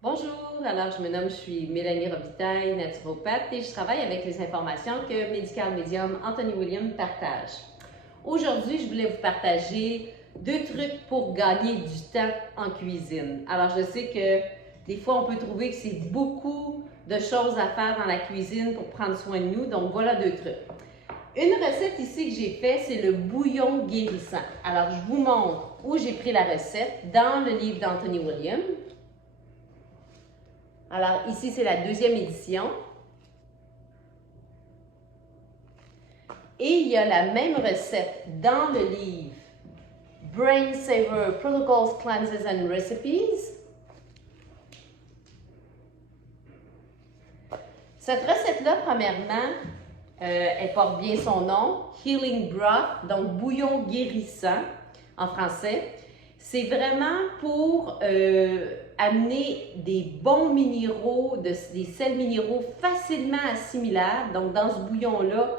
Bonjour, alors je suis Mélanie Robitaille, naturopathe et je travaille avec les informations que Medical Medium Anthony William partage. Aujourd'hui, je voulais vous partager 2 trucs pour gagner du temps en cuisine. Alors je sais que des fois on peut trouver que c'est beaucoup de choses à faire dans la cuisine pour prendre soin de nous, donc voilà 2 trucs. Une recette ici que j'ai faite, c'est le bouillon guérissant. Alors je vous montre où j'ai pris la recette dans le livre d'Anthony William. Alors ici, c'est la 2e édition. Et il y a la même recette dans le livre Brain Saver Protocols, Cleanses and Recipes. Cette recette-là, premièrement, elle porte bien son nom, Healing Broth, donc bouillon guérissant en français. C'est vraiment pour amener des bons minéraux, des sels minéraux facilement assimilables. Donc, dans ce bouillon-là,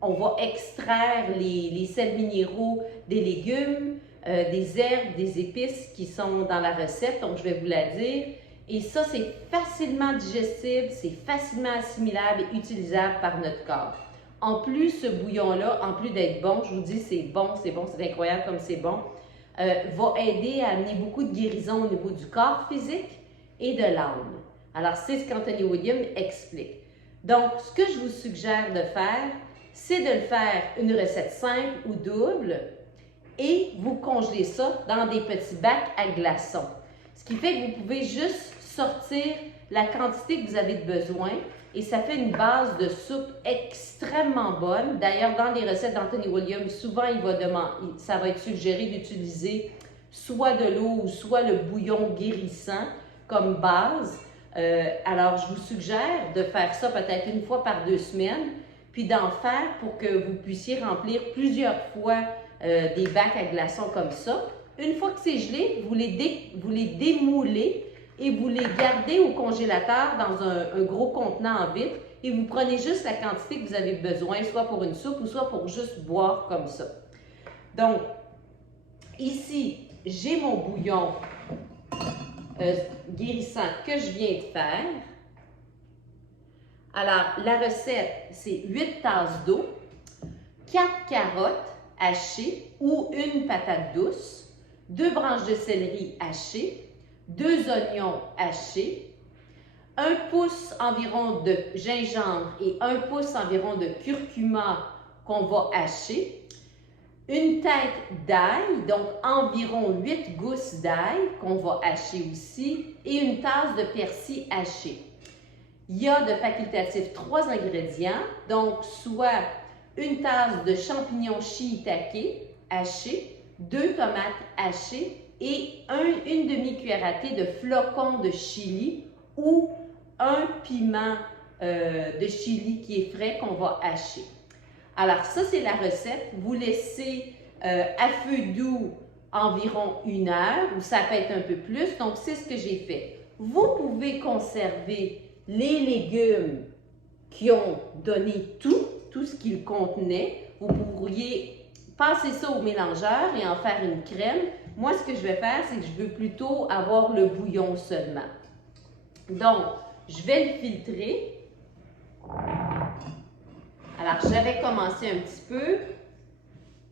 on va extraire les sels minéraux des légumes, des herbes, des épices qui sont dans la recette. Donc, je vais vous la dire. Et ça, c'est facilement digestible, c'est facilement assimilable et utilisable par notre corps. En plus, ce bouillon-là, en plus d'être bon, je vous dis, c'est bon, c'est incroyable comme c'est bon, va aider à amener beaucoup de guérison au niveau du corps physique et de l'âme. Alors, c'est ce qu'Anthony William explique. Donc, ce que je vous suggère de faire, c'est de le faire une recette simple ou double et vous congelez ça dans des petits bacs à glaçons. Ce qui fait que vous pouvez juste sortir la quantité que vous avez de besoin et ça fait une base de soupe extrêmement bonne. D'ailleurs, dans les recettes d'Anthony William, souvent, ça va être suggéré d'utiliser soit de l'eau ou soit le bouillon guérissant comme base. Alors, je vous suggère de faire ça peut-être une fois par 2 semaines, puis d'en faire pour que vous puissiez remplir plusieurs fois des bacs à glaçons comme ça. Une fois que c'est gelé, vous les démoulez et vous les gardez au congélateur dans un gros contenant en vitre et vous prenez juste la quantité que vous avez besoin, soit pour une soupe ou soit pour juste boire comme ça. Donc, ici, j'ai mon bouillon guérissant que je viens de faire. Alors, la recette, c'est 8 tasses d'eau, 4 carottes hachées ou une patate douce, 2 branches de céleri hachées, 2 oignons hachés, 1 pouce environ de gingembre et 1 pouce environ de curcuma qu'on va hacher, une tête d'ail, donc environ 8 gousses d'ail qu'on va hacher aussi, et une tasse de persil haché. Il y a de facultatif 3 ingrédients, donc soit une tasse de champignons shiitake hachés, 2 tomates hachées et une demi-cuillère à thé de flocons de chili ou un piment de chili qui est frais qu'on va hacher. Alors ça, c'est la recette. Vous laissez à feu doux environ 1 heure ou ça peut être un peu plus. Donc, c'est ce que j'ai fait. Vous pouvez conserver les légumes qui ont donné tout ce qu'ils contenaient. Vous pourriez passer ça au mélangeur et en faire une crème. Moi, ce que je vais faire, c'est que je veux plutôt avoir le bouillon seulement. Donc, je vais le filtrer. Alors, j'avais commencé un petit peu.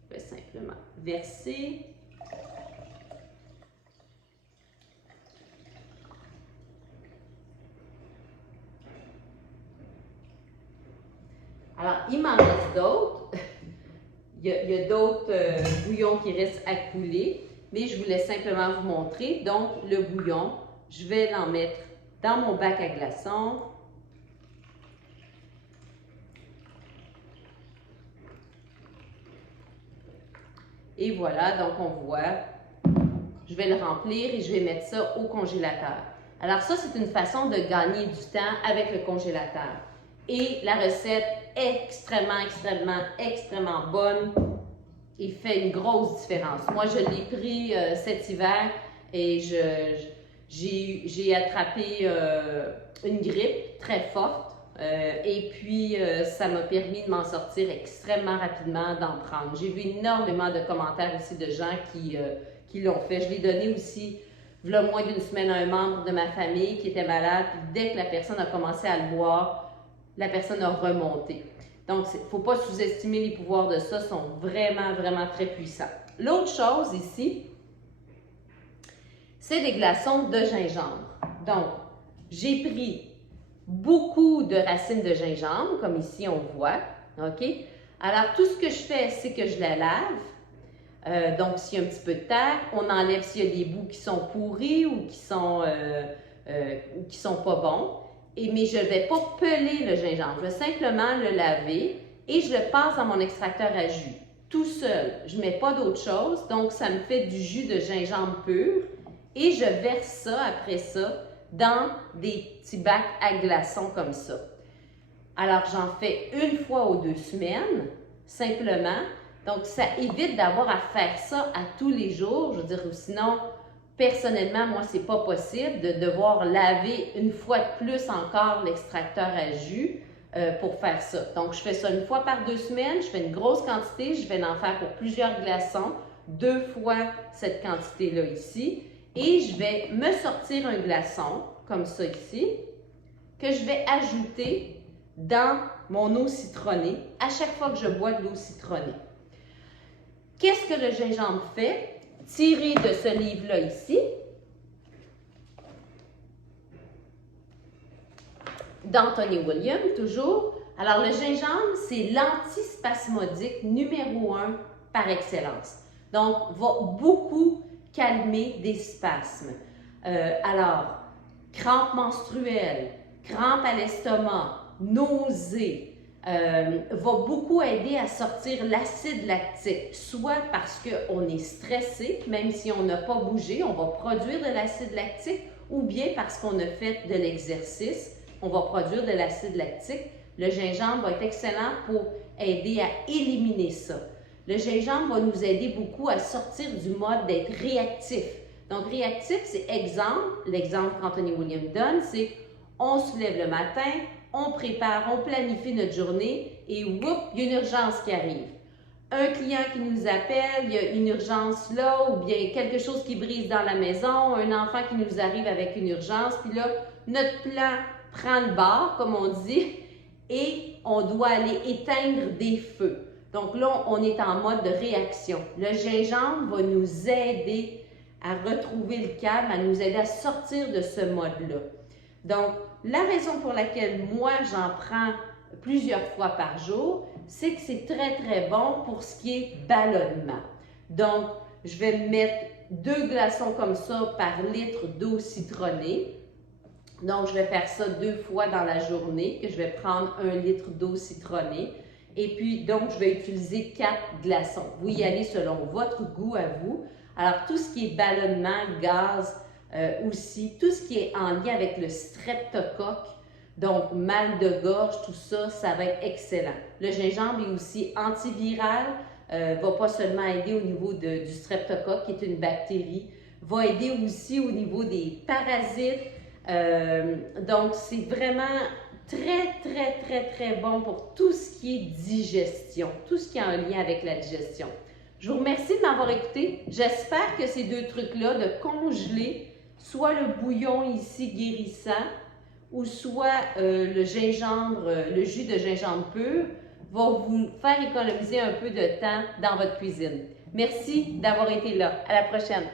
Je vais simplement verser. Alors, il m'en reste d'autres. Il y a d'autres bouillons qui restent à couler, mais je voulais simplement vous montrer. Donc, le bouillon, je vais l'en mettre dans mon bac à glaçons. Et voilà, donc on voit, je vais le remplir et je vais mettre ça au congélateur. Alors ça, c'est une façon de gagner du temps avec le congélateur. Et la recette est extrêmement bonne et fait une grosse différence. Moi, je l'ai pris cet hiver et j'ai attrapé une grippe très forte. Et puis, ça m'a permis de m'en sortir extrêmement rapidement, d'en prendre. J'ai vu énormément de commentaires aussi de gens qui l'ont fait. Je l'ai donné aussi Voilà moins d'une semaine, un membre de ma famille qui était malade, puis dès que la personne a commencé à le boire, la personne a remonté. Donc, il ne faut pas sous-estimer les pouvoirs de ça, ils sont vraiment, vraiment très puissants. L'autre chose ici, c'est des glaçons de gingembre. Donc, j'ai pris beaucoup de racines de gingembre, comme ici on voit, OK? Alors, tout ce que je fais, c'est que je la lave. Donc, s'il y a un petit peu de terre, on enlève s'il y a des bouts qui sont pourris ou qui sont pas bons. Mais je ne vais pas peler le gingembre. Je vais simplement le laver et je le passe dans mon extracteur à jus. Tout seul. Je ne mets pas d'autre chose. Donc, ça me fait du jus de gingembre pur. Et je verse ça, après ça, dans des petits bacs à glaçons comme ça. Alors, j'en fais une fois aux 2 semaines, simplement. Donc, ça évite d'avoir à faire ça à tous les jours. Je veux dire, sinon, personnellement, moi, c'est pas possible de devoir laver une fois de plus encore l'extracteur à jus pour faire ça. Donc, je fais ça une fois par 2 semaines. Je fais une grosse quantité. Je vais en faire pour plusieurs glaçons, 2 fois cette quantité-là ici. Et je vais me sortir un glaçon, comme ça ici, que je vais ajouter dans mon eau citronnée à chaque fois que je bois de l'eau citronnée. Qu'est-ce que le gingembre fait? Tiré de ce livre-là ici, d'Anthony Williams, toujours. Alors, le gingembre, c'est l'antispasmodique numéro 1 par excellence. Donc, va beaucoup calmer des spasmes. Alors, crampes menstruelles, crampes à l'estomac, nausées, va beaucoup aider à sortir l'acide lactique, soit parce qu'on est stressé, même si on n'a pas bougé, on va produire de l'acide lactique, ou bien parce qu'on a fait de l'exercice, on va produire de l'acide lactique. Le gingembre va être excellent pour aider à éliminer ça. Le gingembre va nous aider beaucoup à sortir du mode d'être réactif. Donc, réactif, c'est l'exemple qu'Anthony Williams donne, c'est on se lève le matin, on prépare, on planifie notre journée et whoop, il y a une urgence qui arrive. Un client qui nous appelle, il y a une urgence là, ou bien quelque chose qui brise dans la maison, un enfant qui nous arrive avec une urgence, puis là, notre plan prend le bord, comme on dit, et on doit aller éteindre des feux. Donc là, on est en mode de réaction. Le gingembre va nous aider à retrouver le calme, à nous aider à sortir de ce mode-là. Donc, la raison pour laquelle moi, j'en prends plusieurs fois par jour, c'est que c'est très, très bon pour ce qui est ballonnement. Donc, je vais mettre 2 glaçons comme ça par litre d'eau citronnée. Donc, je vais faire ça 2 fois dans la journée, que je vais prendre 1 litre d'eau citronnée. Et puis, donc, je vais utiliser 4 glaçons. Vous y allez selon votre goût à vous. Alors, tout ce qui est ballonnement, gaz aussi, tout ce qui est en lien avec le streptocoque, donc mal de gorge, tout ça, ça va être excellent. Le gingembre est aussi antiviral, va pas seulement aider au niveau du streptocoque, qui est une bactérie, va aider aussi au niveau des parasites. Donc, c'est vraiment très, très, très, très bon pour tout ce qui est digestion, tout ce qui a un lien avec la digestion. Je vous remercie de m'avoir écouté. J'espère que ces 2 trucs-là, de congeler soit le bouillon ici guérissant ou soit le gingembre, le jus de gingembre pur, va vous faire économiser un peu de temps dans votre cuisine. Merci d'avoir été là. À la prochaine!